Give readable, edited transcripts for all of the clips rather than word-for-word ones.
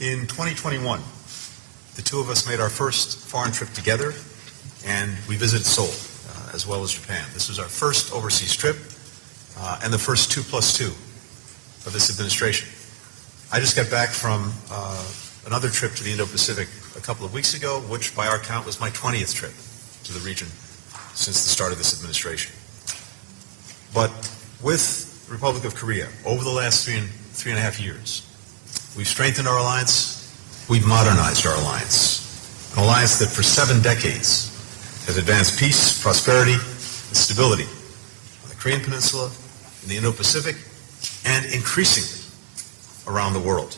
In 2021, the two of us made our first foreign trip together, and we visited Seoul, as well as Japan. This was our first overseas trip, and the first 2+2 of this administration. I just got back from another trip to the Indo-Pacific a couple of weeks ago, which by our count was my 20th trip to the region since the start of this administration. But with the Republic of Korea, over the last three and a half years, we've strengthened our alliance, we've modernized our alliance, an alliance that for 7 decades has advanced peace, prosperity, and stability on the Korean Peninsula, in the Indo-Pacific, and increasingly around the world.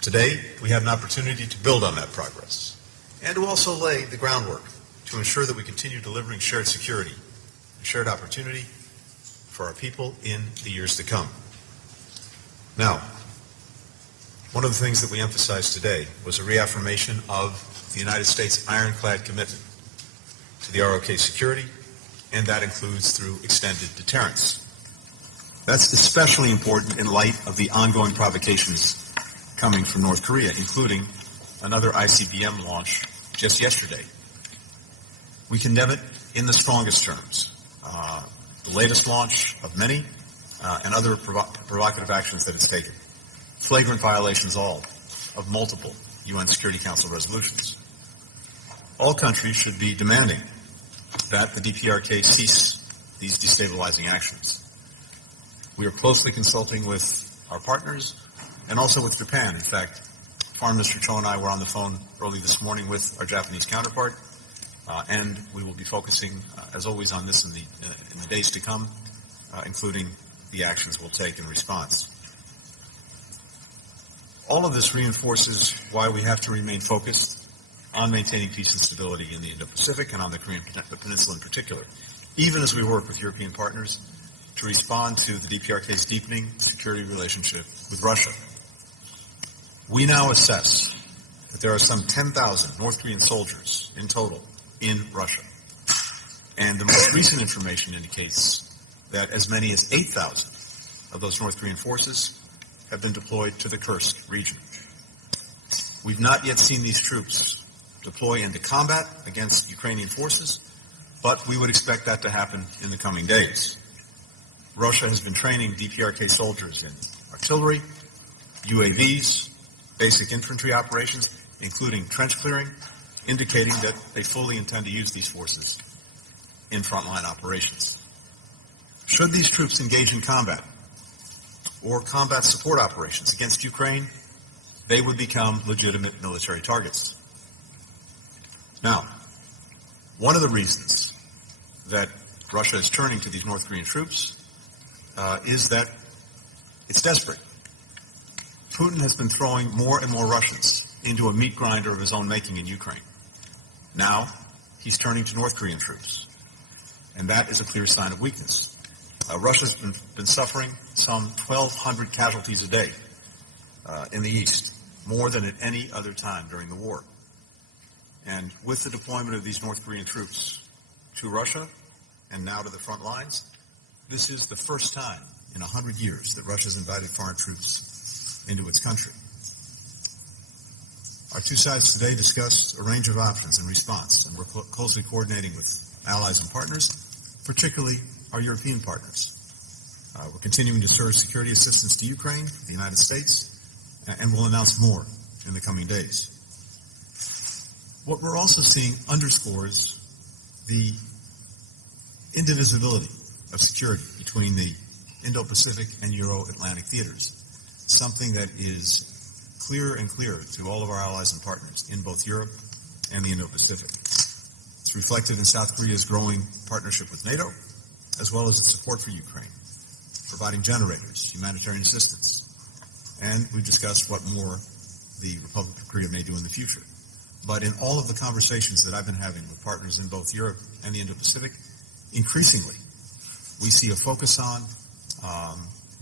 Today, we have an opportunity to build on that progress and to also lay the groundwork to ensure that we continue delivering shared security and shared opportunity for our people in the years to come. Now, one of the things that we emphasized today was a reaffirmation of the United States' ironclad commitment to the ROK security, and that includes through extended deterrence. That's especially important in light of the ongoing provocations coming from North Korea, including another ICBM launch just yesterday. We condemn it in the strongest terms. The latest launch of many and other provocative actions that it's taken. Flagrant violations all of multiple UN Security Council resolutions. All countries should be demanding that the DPRK cease these destabilizing actions. We are closely consulting with our partners and also with Japan. In fact, Foreign Minister Cho and I were on the phone early this morning with our Japanese counterpart, and we will be focusing, as always, on this in the days to come, including the actions we'll take in response. All of this reinforces why we have to remain focused on maintaining peace and stability in the Indo-Pacific and on the Korean Peninsula in particular, even as we work with European partners to respond to the DPRK's deepening security relationship with Russia. We now assess that there are some 10,000 North Korean soldiers in total in Russia. And the most recent information indicates that as many as 8,000 of those North Korean forces have been deployed to the Kursk region. We've not yet seen these troops deploy into combat against Ukrainian forces, but we would expect that to happen in the coming days. Russia has been training DPRK soldiers in artillery, UAVs, basic infantry operations, including trench clearing, indicating that they fully intend to use these forces in frontline operations. Should these troops engage in combat or combat support operations against Ukraine, they would become legitimate military targets. Now, one of the reasons that Russia is turning to these North Korean troops is that it's desperate. Putin has been throwing more and more Russians into a meat grinder of his own making in Ukraine. Now, he's turning to North Korean troops, and that is a clear sign of weakness. Russia's been suffering some 1,200 casualties a day in the east, more than at any other time during the war. And with the deployment of these North Korean troops to Russia and now to the front lines, this is the first time in 100 years that Russia's invited foreign troops into its country. Our two sides today discussed a range of options in response, and we're closely coordinating with allies and partners, particularly our European partners. We're continuing to serve security assistance to Ukraine, the United States, and we'll announce more in the coming days. What we're also seeing underscores the indivisibility of security between the Indo-Pacific and Euro-Atlantic theaters, something that is clearer and clearer to all of our allies and partners in both Europe and the Indo-Pacific. It's reflected in South Korea's growing partnership with NATO, as well as its support for Ukraine, providing generators, humanitarian assistance, and we discussed what more the Republic of Korea may do in the future. But in all of the conversations that I've been having with partners in both Europe and the Indo-Pacific, increasingly, we see a focus on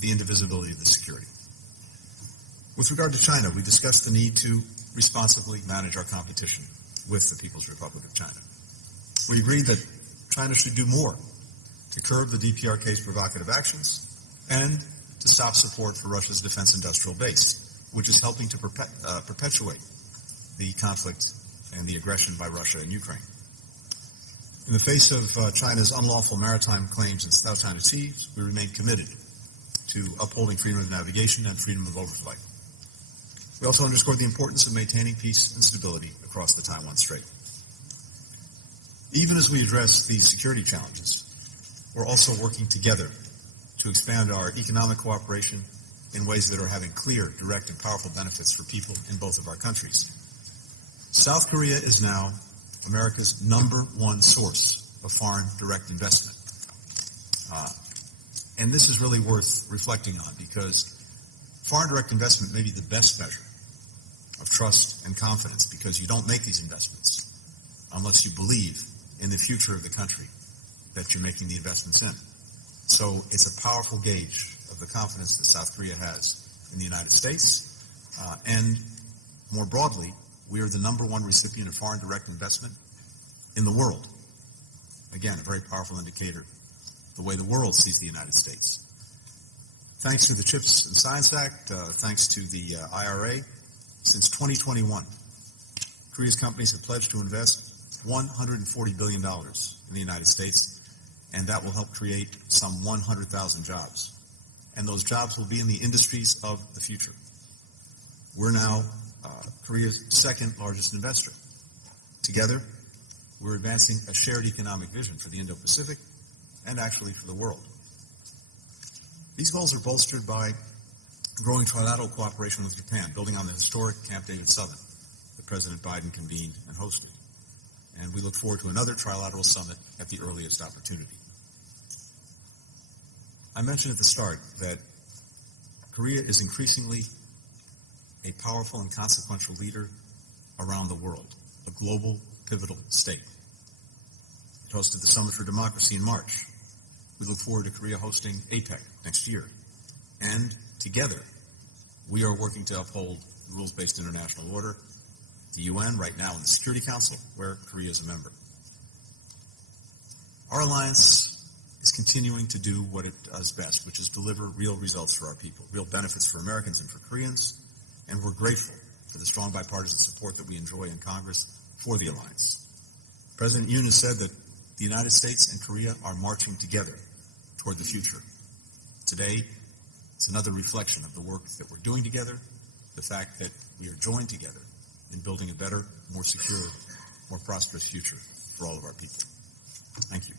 the indivisibility of the security. With regard to China, we discussed the need to responsibly manage our competition with the People's Republic of China. We agreed that China should do more to curb the DPRK's provocative actions and to stop support for Russia's defense industrial base, which is helping to perpetuate the conflict and the aggression by Russia in Ukraine. In the face of China's unlawful maritime claims in South China Seas, we remain committed to upholding freedom of navigation and freedom of overflight. We also underscored the importance of maintaining peace and stability across the Taiwan Strait. Even as we address these security challenges, we're also working together to expand our economic cooperation in ways that are having clear, direct, and powerful benefits for people in both of our countries. South Korea is now America's #1 source of foreign direct investment. And this is really worth reflecting on, because foreign direct investment may be the best measure of trust and confidence, because you don't make these investments unless you believe in the future of the country that you're making the investments in. So it's a powerful gauge of the confidence that South Korea has in the United States. And more broadly, we are the #1 recipient of foreign direct investment in the world. Again, a very powerful indicator of the way the world sees the United States. Thanks to the CHIPS and Science Act, thanks to the IRA, since 2021, Korea's companies have pledged to invest $140 billion in the United States, and that will help create some 100,000 jobs. And those jobs will be in the industries of the future. We're now Korea's second largest investor. Together, we're advancing a shared economic vision for the Indo-Pacific and actually for the world. These goals are bolstered by growing trilateral cooperation with Japan, building on the historic Camp David summit that President Biden convened and hosted. And we look forward to another trilateral summit at the earliest opportunity. I mentioned at the start that Korea is increasingly a powerful and consequential leader around the world, a global pivotal state. It hosted the Summit for Democracy in March. We look forward to Korea hosting APEC next year. And together, we are working to uphold the rules-based international order, the UN, right now in the Security Council, where Korea is a member. Our alliance is continuing to do what it does best, which is deliver real results for our people, real benefits for Americans and for Koreans, and we're grateful for the strong bipartisan support that we enjoy in Congress for the alliance. President Yoon has said that the United States and Korea are marching together toward the future. Today, it's another reflection of the work that we're doing together, the fact that we are joined together in building a better, more secure, more prosperous future for all of our people. Thank you.